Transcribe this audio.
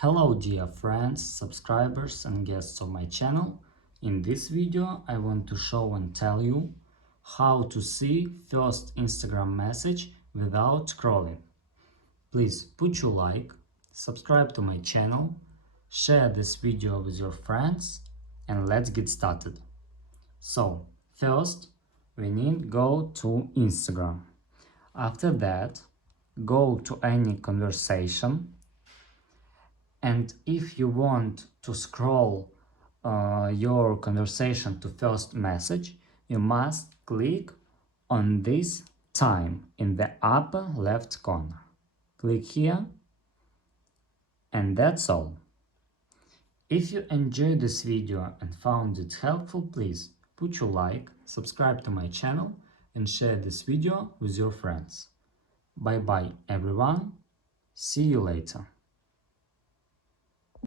Hello dear friends, subscribers and guests of my channel. In this video I want to show and tell you how to see first Instagram message without scrolling. Please put your like, subscribe to my channel, share this video with your friends and let's get started. So first we need go to Instagram. After that go to any conversation. And if you want to scroll your conversation to first message, you must click on this time in the upper left corner. Click here and that's all. If you enjoyed this video and found it helpful, please put your like, subscribe to my channel and share this video with your friends. Bye bye everyone, see you later.